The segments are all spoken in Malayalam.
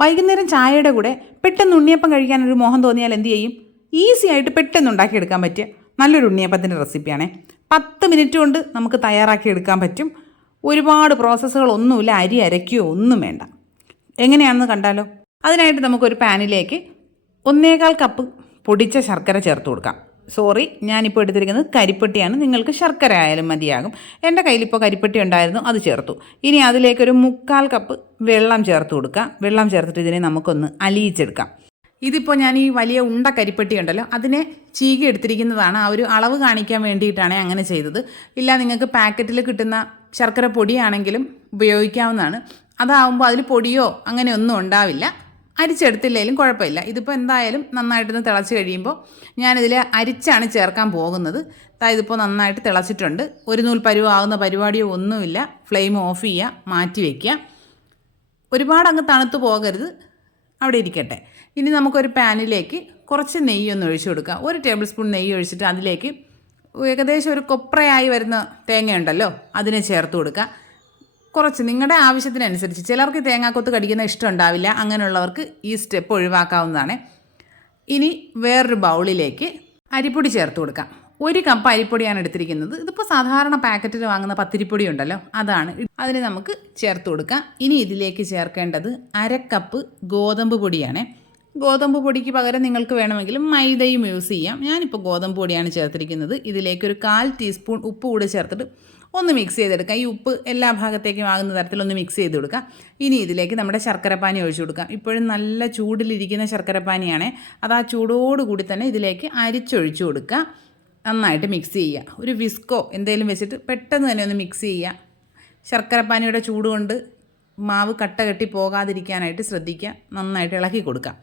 വൈകുന്നേരം ചായയുടെ കൂടെ പെട്ടെന്ന് ഉണ്ണിയപ്പം കഴിക്കാനൊരു മോഹം തോന്നിയാൽ എന്ത് ചെയ്യും? ഈസി ആയിട്ട് പെട്ടെന്ന് ഉണ്ടാക്കിയെടുക്കാൻ പറ്റിയ നല്ലൊരു ഉണ്ണിയപ്പത്തിൻ്റെ റെസിപ്പിയാണേ. 10 മിനിറ്റ് കൊണ്ട് നമുക്ക് തയ്യാറാക്കി എടുക്കാൻ പറ്റും. ഒരുപാട് പ്രോസസ്സുകളൊന്നുമില്ല, അരി അരയ്ക്കുകയോ ഒന്നും വേണ്ട. എങ്ങനെയാണെന്ന് കണ്ടാലോ? അതിനായിട്ട് നമുക്കൊരു പാനിലേക്ക് 1/4 കപ്പ് പൊടിച്ച ശർക്കര ചേർത്ത് കൊടുക്കാം. സോറി, ഞാനിപ്പോൾ എടുത്തിരിക്കുന്നത് കരിപ്പെട്ടിയാണ്. നിങ്ങൾക്ക് ശർക്കര ആയാലും മതിയാകും. എൻ്റെ കയ്യിലിപ്പോൾ കരിപ്പെട്ടി ഉണ്ടായിരുന്നു, അത് ചേർത്തു. ഇനി അതിലേക്കൊരു 1/4 കപ്പ് വെള്ളം ചേർത്ത് കൊടുക്കുക. വെള്ളം ചേർത്തിട്ട് ഇതിനെ നമുക്കൊന്ന് അലിയിച്ചെടുക്കാം. ഇതിപ്പോൾ ഞാൻ ഈ വലിയ ഉണ്ട കരിപ്പെട്ടി ഉണ്ടല്ലോ, അതിനെ ചീകി എടുത്തിരിക്കുന്നതാണ്. ആ ഒരു അളവ് കാണിക്കാൻ വേണ്ടിയിട്ടാണ് അങ്ങനെ ചെയ്തത്. ഇല്ല, നിങ്ങൾക്ക് പാക്കറ്റിൽ കിട്ടുന്ന ശർക്കര പൊടിയാണെങ്കിലും ഉപയോഗിക്കാവുന്നതാണ്. അതാവുമ്പോൾ അതിൽ പൊടിയോ അങ്ങനെ ഒന്നും ഉണ്ടാവില്ല. അരിച്ചെടുത്തില്ലെങ്കിലും കുഴപ്പമില്ല. ഇതിപ്പോൾ എന്തായാലും നന്നായിട്ടൊന്ന് തിളച്ച് കഴിയുമ്പോൾ ഞാനിതിൽ അരിച്ചാണ് ചേർക്കാൻ പോകുന്നത്. ഇതിപ്പോൾ നന്നായിട്ട് തിളച്ചിട്ടുണ്ട്. ഒരു നൂൽ പരുവാകുന്ന പരിപാടിയോ ഒന്നുമില്ല. ഫ്ലെയിം ഓഫ് ചെയ്യുക, മാറ്റി വയ്ക്കുക. ഒരുപാട് അങ്ങ് തണുത്ത് പോകരുത്, അവിടെ ഇരിക്കട്ടെ. ഇനി നമുക്കൊരു പാനിലേക്ക് കുറച്ച് നെയ്യൊന്ന് ഒഴിച്ചു കൊടുക്കുക. 1 ടേബിൾ സ്പൂൺ നെയ്യ് ഒഴിച്ചിട്ട് അതിലേക്ക് ഏകദേശം ഒരു കൊപ്രയായി വരുന്ന തേങ്ങയുണ്ടല്ലോ, അതിനെ ചേർത്ത് കൊടുക്കുക. കുറച്ച് നിങ്ങളുടെ ആവശ്യത്തിനനുസരിച്ച്. ചിലർക്ക് തേങ്ങാക്കൊത്ത് കടിക്കുന്ന ഇഷ്ടം ഉണ്ടാവില്ല, അങ്ങനെയുള്ളവർക്ക് ഈ സ്റ്റെപ്പ് ഒഴിവാക്കാവുന്നതാണ്. ഇനി വേറൊരു ബൗളിലേക്ക് അരിപ്പൊടി ചേർത്ത് കൊടുക്കാം. 1 കപ്പ് അരിപ്പൊടിയാണ് എടുത്തിരിക്കുന്നത്. ഇതിപ്പോൾ സാധാരണ പാക്കറ്റിൽ വാങ്ങുന്ന പത്തിരിപ്പൊടി ഉണ്ടല്ലോ, അതാണ്. അതിന് നമുക്ക് ചേർത്ത് കൊടുക്കാം. ഇനി ഇതിലേക്ക് ചേർക്കേണ്ടത് 1/2 കപ്പ് ഗോതമ്പ് പൊടിയാണ്. ഗോതമ്പ് പൊടിക്ക് പകരം നിങ്ങൾക്ക് വേണമെങ്കിൽ മൈദയും യൂസ് ചെയ്യാം. ഞാനിപ്പോൾ ഗോതമ്പ് പൊടിയാണ് ചേർത്തിരിക്കുന്നത്. ഇതിലേക്കൊരു 1/4 ടീസ്പൂൺ ഉപ്പ് കൂടി ചേർത്തിട്ട് ഒന്ന് മിക്സ് ചെയ്തെടുക്കാം. ഈ ഉപ്പ് എല്ലാ ഭാഗത്തേക്കും ആകുന്ന തരത്തിലൊന്ന് മിക്സ് ചെയ്ത് കൊടുക്കാം. ഇനി ഇതിലേക്ക് നമ്മുടെ ശർക്കരപ്പാനി ഒഴിച്ചു കൊടുക്കാം. ഇപ്പോഴും നല്ല ചൂടിലിരിക്കുന്ന ശർക്കരപ്പാനിയാണ്. അത് ആ ചൂടോടുകൂടി തന്നെ ഇതിലേക്ക് അരിച്ചൊഴിച്ചു കൊടുക്കുക. നന്നായിട്ട് മിക്സ് ചെയ്യുക. ഒരു വിസ്കോ എന്തെങ്കിലും വെച്ചിട്ട് പെട്ടെന്ന് തന്നെ ഒന്ന് മിക്സ് ചെയ്യുക. ശർക്കരപ്പാനിയുടെ ചൂട് കൊണ്ട് മാവ് കട്ട കെട്ടി പോകാതിരിക്കാനായിട്ട് ശ്രദ്ധിക്കുക. നന്നായിട്ട് ഇളക്കി കൊടുക്കുക.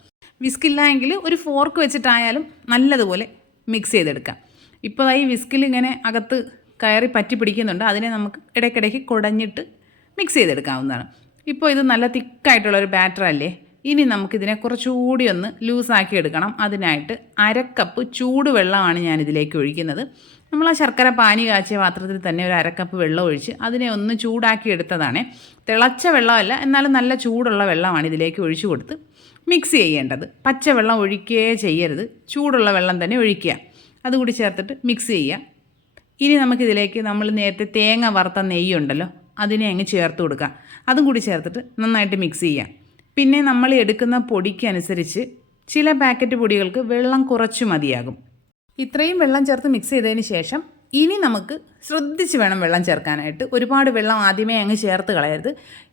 വിസ്കില്ല എങ്കിൽ ഒരു ഫോർക്ക് വെച്ചിട്ടായാലും നല്ലതുപോലെ മിക്സ് ചെയ്തെടുക്കാം. ഇപ്പോൾ ഈ വിസ്കിൽ ഇങ്ങനെ അകത്ത് കയറി പറ്റി പിടിക്കുന്നുണ്ട്. അതിനെ നമുക്ക് ഇടയ്ക്കിടയ്ക്ക് കുടഞ്ഞിട്ട് മിക്സ് ചെയ്തെടുക്കാവുന്നതാണ്. ഇപ്പോൾ ഇത് നല്ല തിക്കായിട്ടുള്ളൊരു ബാറ്റർ അല്ലേ. ഇനി നമുക്കിതിനെ കുറച്ചുകൂടി ഒന്ന് ലൂസാക്കി എടുക്കണം. അതിനായിട്ട് 1/2 കപ്പ് ചൂടുവെള്ളമാണ് ഞാനിതിലേക്ക് ഒഴിക്കുന്നത്. നമ്മൾ ആ ശർക്കര പാനി കാച്ചിയ പാത്രത്തിൽ തന്നെ ഒരു 1/2 കപ്പ് വെള്ളം ഒഴിച്ച് അതിനെ ഒന്ന് ചൂടാക്കി എടുത്തതാണ്. തിളച്ച വെള്ളമല്ല, എന്നാലും നല്ല ചൂടുള്ള വെള്ളമാണ് ഇതിലേക്ക് ഒഴിച്ചു കൊടുത്ത് മിക്സ് ചെയ്യേണ്ടത്. പച്ചവെള്ളം ഒഴിക്കുകയേ ചെയ്യരുത്, ചൂടുള്ള വെള്ളം തന്നെ ഒഴിക്കുക. അതുകൂടി ചേർത്തിട്ട് മിക്സ് ചെയ്യുക. ഇനി നമുക്കിതിലേക്ക് നമ്മൾ നേരത്തെ തേങ്ങ വറുത്ത നെയ്യുണ്ടല്ലോ, അതിനെ അങ്ങ് ചേർത്ത് കൊടുക്കുക. അതും കൂടി ചേർത്തിട്ട് നന്നായിട്ട് മിക്സ് ചെയ്യുക. പിന്നെ നമ്മൾ എടുക്കുന്ന പൊടിക്കനുസരിച്ച് ചില പാക്കറ്റ് പൊടികൾക്ക് വെള്ളം കുറച്ച് മതിയാകും. ഇത്രയും വെള്ളം ചേർത്ത് മിക്സ് ചെയ്തതിന് ശേഷം ഇനി നമുക്ക് ശ്രദ്ധിച്ച് വേണം വെള്ളം ചേർക്കാനായിട്ട്. ഒരുപാട് വെള്ളം ആദ്യമേ അങ്ങ് ചേർത്ത് കളയരുത്.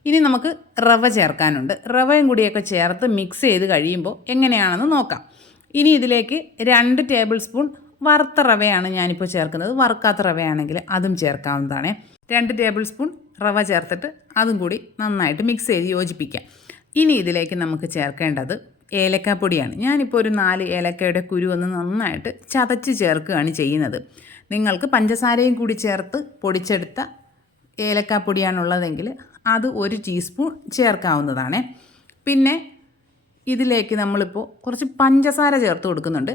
ഇനി നമുക്ക് റവ ചേർക്കാനുണ്ട്. റവയും കൂടിയൊക്കെ ചേർത്ത് മിക്സ് ചെയ്ത് കഴിയുമ്പോൾ എങ്ങനെയാണെന്ന് നോക്കാം. ഇനി ഇതിലേക്ക് 2 ടേബിൾ സ്പൂൺ വറുത്ത റവയാണ് ഞാനിപ്പോൾ ചേർക്കുന്നത്. വറുക്കാത്ത റവയാണെങ്കിൽ അതും ചേർക്കാവുന്നതാണ്. 2 ടേബിൾ സ്പൂൺ റവ ചേർത്തിട്ട് അതും കൂടി നന്നായിട്ട് മിക്സ് ചെയ്ത് യോജിപ്പിക്കാം. ഇനി ഇതിലേക്ക് നമുക്ക് ചേർക്കേണ്ടത് ഏലക്കാപ്പൊടിയാണ്. ഞാനിപ്പോൾ ഒരു 4 ഏലക്കയുടെ കുരു ഒന്ന് നന്നായിട്ട് ചതച്ച് ചേർക്കുകയാണ് ചെയ്യുന്നത്. നിങ്ങൾക്ക് പഞ്ചസാരയും കൂടി ചേർത്ത് പൊടിച്ചെടുത്ത ഏലക്കാപ്പൊടിയാണുള്ളതെങ്കിൽ അത് 1 ടീസ്പൂൺ ചേർക്കാവുന്നതാണ്. പിന്നെ ഇതിലേക്ക് നമ്മളിപ്പോൾ കുറച്ച് പഞ്ചസാര ചേർത്ത് കൊടുക്കുന്നുണ്ട്.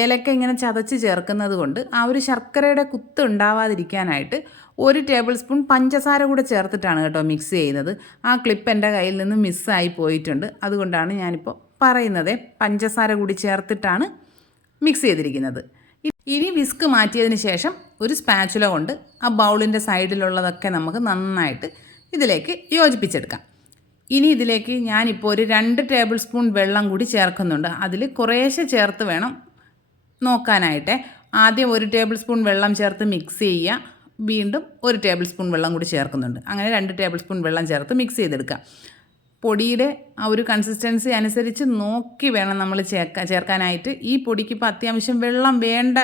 ഏലക്ക ഇങ്ങനെ ചതച്ച് ചേർക്കുന്നത് കൊണ്ട് ആ ഒരു ശർക്കരയുടെ കുത്ത് ഉണ്ടാവാതിരിക്കാനായിട്ട് 1 ടേബിൾ സ്പൂൺ പഞ്ചസാര കൂടെ ചേർത്തിട്ടാണ് കേട്ടോ മിക്സ് ചെയ്യുന്നത്. ആ ക്ലിപ്പ് എൻ്റെ കയ്യിൽ നിന്ന് മിസ്സായി പോയിട്ടുണ്ട്. അതുകൊണ്ടാണ് ഞാനിപ്പോൾ പറയുന്നത്. പഞ്ചസാര കൂടി ചേർത്തിട്ടാണ് മിക്സ് ചെയ്തിരിക്കുന്നത്. ഇനി വിസ്ക് മാറ്റിയതിന് ശേഷം ഒരു സ്പാച്ചുല കൊണ്ട് ആ ബൗളിൻ്റെ സൈഡിലുള്ളതൊക്കെ നമുക്ക് നന്നായിട്ട് ഇതിലേക്ക് യോജിപ്പിച്ചെടുക്കാം. ഇനി ഇതിലേക്ക് ഞാനിപ്പോൾ ഒരു 2 ടേബിൾ സ്പൂൺ വെള്ളം കൂടി ചേർക്കുന്നുണ്ട്. അതിൽ കുറേശ്ശെ ചേർത്ത് വേണം നോക്കാനായിട്ട്. ആദ്യം 1 ടേബിൾ സ്പൂൺ വെള്ളം ചേർത്ത് മിക്സ് ചെയ്യുക. വീണ്ടും 1 ടേബിൾ സ്പൂൺ വെള്ളം കൂടി ചേർക്കുന്നുണ്ട്. അങ്ങനെ 2 ടേബിൾ സ്പൂൺ വെള്ളം ചേർത്ത് മിക്സ് ചെയ്തെടുക്കുക. പൊടിയുടെ ആ ഒരു കൺസിസ്റ്റൻസി അനുസരിച്ച് നോക്കി വേണം നമ്മൾ ചേർക്കാനായിട്ട്. ഈ പൊടിക്ക് ഇപ്പോൾ അത്യാവശ്യം വെള്ളം വേണ്ട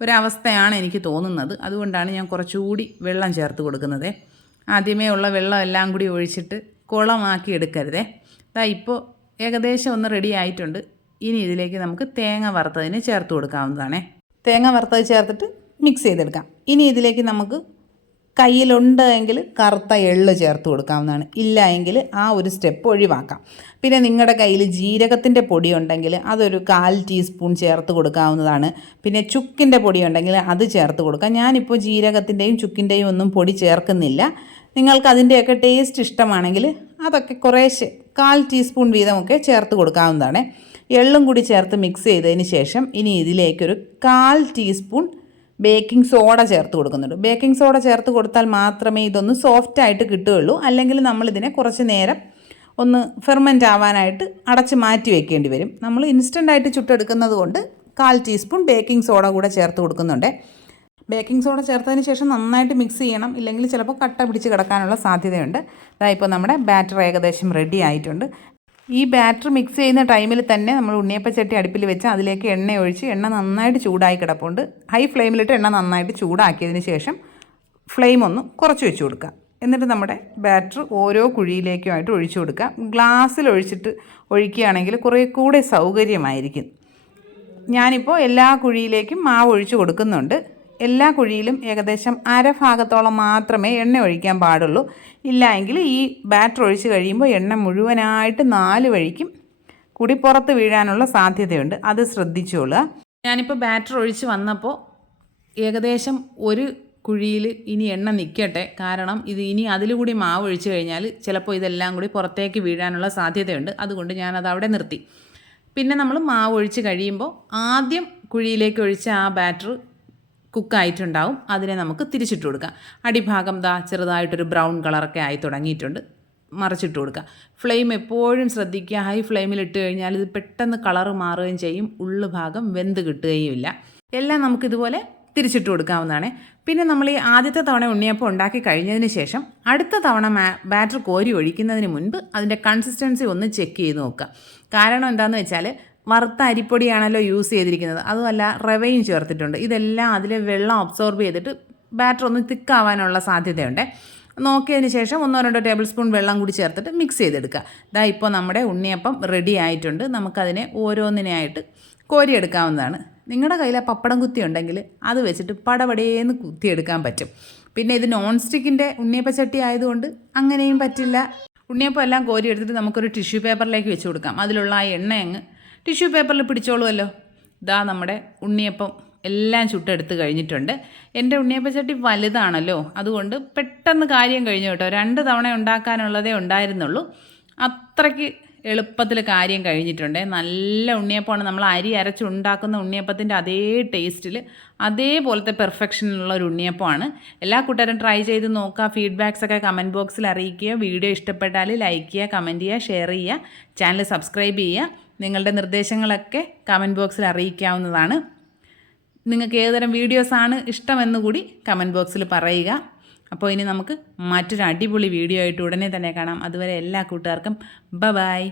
ഒരവസ്ഥയാണ് എനിക്ക് തോന്നുന്നത്. അതുകൊണ്ടാണ് ഞാൻ കുറച്ചുകൂടി വെള്ളം ചേർത്ത് കൊടുക്കുന്നത്. ആദ്യമേ ഉള്ള വെള്ളം എല്ലാം കൂടി ഒഴിച്ചിട്ട് കുളമാക്കി എടുക്കരുതേ. ഇപ്പോൾ ഏകദേശം ഒന്ന് റെഡി ആയിട്ടുണ്ട്. ഇനി ഇതിലേക്ക് നമുക്ക് തേങ്ങ വറുത്തതിന് ചേർത്ത് കൊടുക്കാവുന്നതാണ്. തേങ്ങ വറുത്തത് ചേർത്തിട്ട് മിക്സ് ചെയ്തെടുക്കാം. ഇനി ഇതിലേക്ക് നമുക്ക് കയ്യിലുണ്ട് എങ്കിൽ കറുത്ത എള്ള് ചേർത്ത് കൊടുക്കാവുന്നതാണ്. ഇല്ല എങ്കിൽ ആ ഒരു സ്റ്റെപ്പ് ഒഴിവാക്കാം. പിന്നെ നിങ്ങളുടെ കയ്യിൽ ജീരകത്തിൻ്റെ പൊടി ഉണ്ടെങ്കിൽ അതൊരു 1/4 ടീസ്പൂൺ ചേർത്ത് കൊടുക്കാവുന്നതാണ്. പിന്നെ ചുക്കിൻ്റെ പൊടി ഉണ്ടെങ്കിൽ അത് ചേർത്ത് കൊടുക്കാം. ഞാനിപ്പോൾ ജീരകത്തിൻ്റെയും ചുക്കിൻ്റെയും ഒന്നും പൊടി ചേർക്കുന്നില്ല. നിങ്ങൾക്ക് അതിൻ്റെയൊക്കെ ടേസ്റ്റ് ഇഷ്ടമാണെങ്കിൽ അതൊക്കെ കുറേശ്ശെ 1/4 ടീസ്പൂൺ വീതമൊക്കെ ചേർത്ത് കൊടുക്കാവുന്നതാണ്. എള്ളും കൂടി ചേർത്ത് മിക്സ് ചെയ്തതിന് ശേഷം ഇനി ഇതിലേക്കൊരു 1/4 ടീസ്പൂൺ ബേക്കിംഗ് സോഡ ചേർത്ത് കൊടുക്കുന്നുണ്ട്. ബേക്കിംഗ് സോഡ ചേർത്ത് കൊടുത്താൽ മാത്രമേ ഇതൊന്ന് സോഫ്റ്റായിട്ട് കിട്ടുകയുള്ളൂ. അല്ലെങ്കിൽ നമ്മളിതിനെ കുറച്ച് നേരം ഒന്ന് ഫെർമെൻ്റ് ആവാനായിട്ട് അടച്ച് മാറ്റി വെക്കേണ്ടി വരും. നമ്മൾ ഇൻസ്റ്റൻ്റായിട്ട് ചുട്ടെടുക്കുന്നത് കൊണ്ട് 1/4 ടീസ്പൂൺ ബേക്കിംഗ് സോഡ കൂടെ ചേർത്ത് കൊടുക്കുന്നുണ്ട്. ബേക്കിംഗ് സോഡ ചേർത്തതിന് ശേഷം നന്നായിട്ട് മിക്സ് ചെയ്യണം, ഇല്ലെങ്കിൽ ചിലപ്പോൾ കട്ട പിടിച്ച് കിടക്കാനുള്ള സാധ്യതയുണ്ട്. അതായത് ഇപ്പോൾ നമ്മുടെ ബാറ്റർ ഏകദേശം റെഡി ആയിട്ടുണ്ട്. ഈ ബാറ്റർ മിക്സ് ചെയ്യുന്ന ടൈമിൽ തന്നെ നമ്മൾ ഉണ്ണിയപ്പച്ചട്ടി അടുപ്പിൽ വെച്ച് അതിലേക്ക് എണ്ണ ഒഴിച്ച് എണ്ണ നന്നായിട്ട് ചൂടായി കിടപ്പുണ്ട്. ഹൈ ഫ്ലെയിമിലിട്ട് എണ്ണ നന്നായിട്ട് ചൂടാക്കിയതിന് ശേഷം ഫ്ലെയിം ഒന്ന് കുറച്ച് വെച്ച് കൊടുക്കുക. എന്നിട്ട് നമ്മുടെ ബാറ്റർ ഓരോ കുഴിയിലേക്കുമായിട്ട് ഒഴിച്ചു കൊടുക്കുക. ഗ്ലാസ്സിൽ ഒഴിക്കുകയാണെങ്കിൽ കുറേ കൂടെ സൗകര്യമായിരിക്കും. ഞാനിപ്പോൾ എല്ലാ കുഴിയിലേക്കും മാവ് ഒഴിച്ചു കൊടുക്കുന്നുണ്ട്. എല്ലാ കുഴിയിലും ഏകദേശം അരഭാഗത്തോളം മാത്രമേ എണ്ണ ഒഴിക്കാൻ പാടുള്ളൂ. ഇല്ല എങ്കിൽ ഈ ബാറ്റർ ഒഴിച്ച് കഴിയുമ്പോൾ എണ്ണ മുഴുവനായിട്ട് 4 വഴിക്കും കൂടി പുറത്ത് വീഴാനുള്ള സാധ്യതയുണ്ട്. അത് ശ്രദ്ധിച്ചോളുക. ഞാനിപ്പോൾ ബാറ്റർ ഒഴിച്ച് വന്നപ്പോൾ ഏകദേശം ഒരു കുഴിയിൽ ഇനി എണ്ണ നിൽക്കട്ടെ. കാരണം ഇത് ഇനി അതിലുകൂടി മാവ് ഒഴിച്ച് കഴിഞ്ഞാൽ ചിലപ്പോൾ ഇതെല്ലാം കൂടി പുറത്തേക്ക് വീഴാനുള്ള സാധ്യതയുണ്ട്. അതുകൊണ്ട് ഞാനത് അവിടെ നിർത്തി. പിന്നെ നമ്മൾ മാവ് ഒഴിച്ച് കഴിയുമ്പോൾ ആദ്യം കുഴിയിലേക്ക് ഒഴിച്ച ആ ബാറ്റർ കുക്കായിട്ടുണ്ടാവും. അതിനെ നമുക്ക് തിരിച്ചിട്ട് കൊടുക്കാം. അടിഭാഗം ചെറുതായിട്ടൊരു ബ്രൗൺ കളറൊക്കെ ആയി തുടങ്ങിയിട്ടുണ്ട്. മറിച്ചിട്ട് കൊടുക്കുക. ഫ്ലെയിം എപ്പോഴും ശ്രദ്ധിക്കുക. ഹൈ ഫ്ലെയിമിലിട്ട് കഴിഞ്ഞാൽ ഇത് പെട്ടെന്ന് കളറ് മാറുകയും ചെയ്യും, ഉള്ളുഭാഗം വെന്ത് കിട്ടുകയുമില്ല. എല്ലാം നമുക്കിതുപോലെ തിരിച്ചിട്ട് കൊടുക്കാവുന്നതാണ്. പിന്നെ നമ്മൾ ഈ ആദ്യത്തെ തവണ ഉണ്ണിയപ്പം ഉണ്ടാക്കി കഴിഞ്ഞതിന് ശേഷം അടുത്ത തവണ ബാറ്റർ കോരി ഒഴിക്കുന്നതിന് മുൻപ് അതിൻ്റെ കൺസിസ്റ്റൻസി ഒന്ന് ചെക്ക് ചെയ്ത് നോക്കുക. കാരണം എന്താണെന്ന് വെച്ചാൽ വറുത്ത അരിപ്പൊടിയാണല്ലോ യൂസ് ചെയ്തിരിക്കുന്നത്, അതുമല്ല റവയും ചേർത്തിട്ടുണ്ട്. ഇതെല്ലാം അതിലെ വെള്ളം അബ്സോർബ് ചെയ്തിട്ട് ബാറ്റർ ഒന്ന് തിക്കാവാനുള്ള സാധ്യതയുണ്ട്. നോക്കിയതിന് ശേഷം 1-2 ടേബിൾ സ്പൂൺ വെള്ളം കൂടി ചേർത്തിട്ട് മിക്സ് ചെയ്തെടുക്കുക. ഇപ്പോൾ നമ്മുടെ ഉണ്ണിയപ്പം റെഡി ആയിട്ടുണ്ട്. നമുക്കതിനെ ഓരോന്നിനെയായിട്ട് കോരിയെടുക്കാവുന്നതാണ്. നിങ്ങളുടെ കയ്യിൽ പപ്പടം കുത്തി ഉണ്ടെങ്കിൽ അത് വെച്ചിട്ട് പടപടേന്ന് കുത്തിയെടുക്കാൻ പറ്റും. പിന്നെ ഇത് നോൺ സ്റ്റിക്കിൻ്റെ ഉണ്ണിയപ്പച്ചട്ടി ആയതുകൊണ്ട് അങ്ങനെയും പറ്റില്ല. ഉണ്ണിയപ്പം എല്ലാം കോരിയെടുത്തിട്ട് നമുക്കൊരു ടിഷ്യൂ പേപ്പറിലേക്ക് വെച്ച് കൊടുക്കാം. അതിലുള്ള ആ എണ്ണ അങ്ങ് ടിഷ്യൂ പേപ്പറിൽ പിടിച്ചോളുമല്ലോ. നമ്മുടെ ഉണ്ണിയപ്പം എല്ലാം ചുട്ടെടുത്ത് കഴിഞ്ഞിട്ടുണ്ട്. എൻ്റെ ഉണ്ണിയപ്പച്ചട്ടി വലുതാണല്ലോ, അതുകൊണ്ട് പെട്ടെന്ന് കാര്യം കഴിഞ്ഞു കേട്ടോ. 2 തവണ ഉണ്ടാക്കാനുള്ളതേ ഉണ്ടായിരുന്നുള്ളൂ. അത്രയ്ക്ക് എളുപ്പത്തിൽ കാര്യം കഴിഞ്ഞിട്ടുണ്ട്. നല്ല ഉണ്ണിയപ്പമാണ്. നമ്മൾ അരി അരച്ചുണ്ടാക്കുന്ന ഉണ്ണിയപ്പത്തിൻ്റെ അതേ ടേസ്റ്റിൽ അതേപോലത്തെ പെർഫെക്ഷനുള്ള ഒരു ഉണ്ണിയപ്പമാണ്. എല്ലാ കൂട്ടുകാരും ട്രൈ ചെയ്ത് നോക്കുക. ഫീഡ്ബാക്സൊക്കെ കമൻറ്റ് ബോക്സിൽ അറിയിക്കുക. വീഡിയോ ഇഷ്ടപ്പെട്ടാൽ ലൈക്ക് ചെയ്യുക, കമൻറ്റ് ചെയ്യുക, ഷെയർ ചെയ്യുക, ചാനൽ സബ്സ്ക്രൈബ് ചെയ്യുക. നിങ്ങളുടെ നിർദ്ദേശങ്ങളൊക്കെ കമൻറ്റ് ബോക്സിൽ അറിയിക്കാവുന്നതാണ്. നിങ്ങൾക്ക് ഏതുതരം വീഡിയോസാണ് ഇഷ്ടമെന്ന് കൂടി കമൻറ്റ് ബോക്സിൽ പറയുക. അപ്പോൾ ഇനി നമുക്ക് മറ്റൊരു അടിപൊളി വീഡിയോ ആയിട്ട് ഉടനെ തന്നെ കാണാം. അതുവരെ എല്ലാ കൂട്ടുകാർക്കും ബൈ.